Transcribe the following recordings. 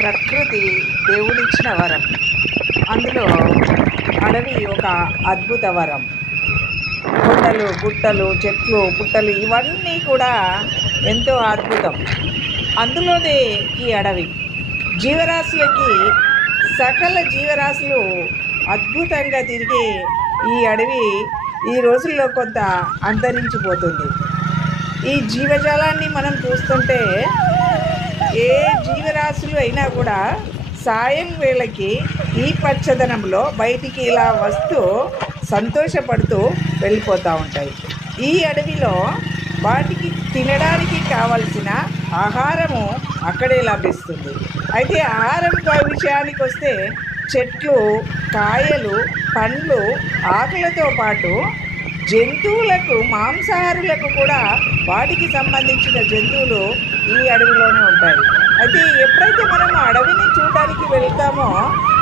ప్రకృతి దేవుడిచ్చిన వరం. అందులో అడవి ఒక అద్భుత వరం. కొండలు గుట్టలు చెట్లు పుట్టలు ఇవన్నీ కూడా ఎంతో అద్భుతం. అందులోనే ఈ అడవి. జీవరాశులకి సకల జీవరాశులు అద్భుతంగా తిరిగే ఈ అడవి ఈ రోజుల్లో కొంత అంతరించిపోతుంది. ఈ జీవజాలాన్ని మనం చూస్తుంటే ఏ జీవరాశులు అయినా కూడా సాయం వేళకి ఈ పచ్చదనంలో బయటికి ఇలా వస్తూ సంతోషపడుతూ వెళ్ళిపోతూ ఉంటాయి. ఈ అడవిలో వాటికి తినడానికి కావలసిన ఆహారము అక్కడే లభిస్తుంది. అయితే ఆహారం విషయానికి వస్తే చెట్లు కాయలు పండ్లు ఆకులతో పాటు జంతువులకు మాంసాహారులకు కూడా వాటికి సంబంధించిన జంతువులు ఈ అడవిలోనే ఉంటాయి. అయితే ఎప్పుడైతే మనం అడవిని చూడడానికి వెళ్తామో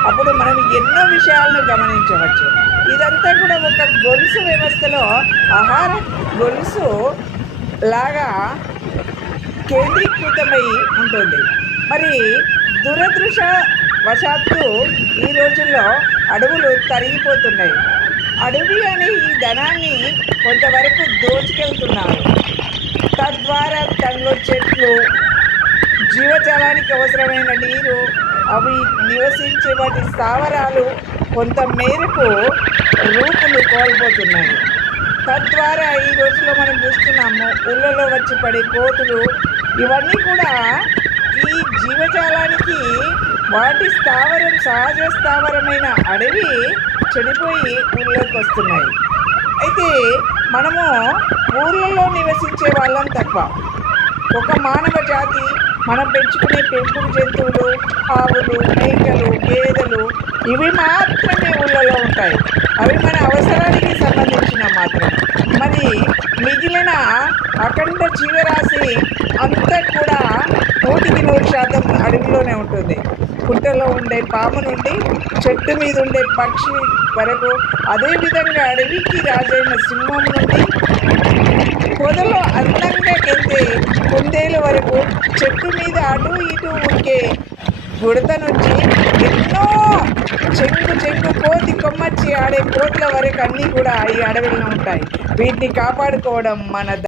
అప్పుడు మనం ఎన్నో విషయాలను గమనించవచ్చు. ఇదంతా కూడా ఒక గొలుసు వ్యవస్థలో ఆహార గొలుసు లాగా కేంద్రీకృతమై ఉంటుంది. మరి దురదృశ వశాత్తు ఈ రోజుల్లో అడవులు తరిగిపోతున్నాయి. అడవి అనే ఈ ధనాన్ని కొంతవరకు దోచుకెళ్తున్నారు. తద్వారా తనలో చెట్లు జీవజాలానికి అవసరమైన నీరు అవి నివసించే వాటి స్థావరాలు కొంత మేరకు రూపులు కోల్పోతున్నాయి. తద్వారా ఈ రోజుల్లో మనం చూస్తున్నాము ఊళ్ళలో వచ్చి పడే కోతులు ఇవన్నీ కూడా ఈ జీవజాలానికి వాటి స్థావరం సహజ స్థావరమైన అడవి చెడిపోయి ఊళ్ళోకి వస్తున్నాయి. అయితే మనము ఊళ్ళలో నివసించే వాళ్ళం తప్ప ఒక మానవ జాతి మనం పెంచుకునే పెంపుడు జంతువులు ఆవులు మేకలు గేదెలు ఇవి మాత్రమే ఊళ్ళలో ఉంటాయి. అవి మన అవసరానికి సంబంధించిన మాత్రం. మరి మిగిలిన అఖండ జీవరాశి అంతా కూడా నూటికి నూరు శాతం అడవిలోనే ఉంటుంది. పుట్టలో ఉండే పాము నుండి చెట్టు మీద ఉండే పక్షి వరకు అదేవిధంగా అడవికి రాజైన సింహం నుండి పొదలో అందంగా గెంతే కుందేలు వరకు చెట్టు మీద అటు ఇటు ఉంటే బుడత నుంచి ఎన్నో చెంగు చెంగు కోతి కొమ్మచ్చి ఆడే కోట్ల వరకు అన్నీ కూడా ఈ అడవిలో ఉంటాయి. వీటిని కాపాడుకోవడం మన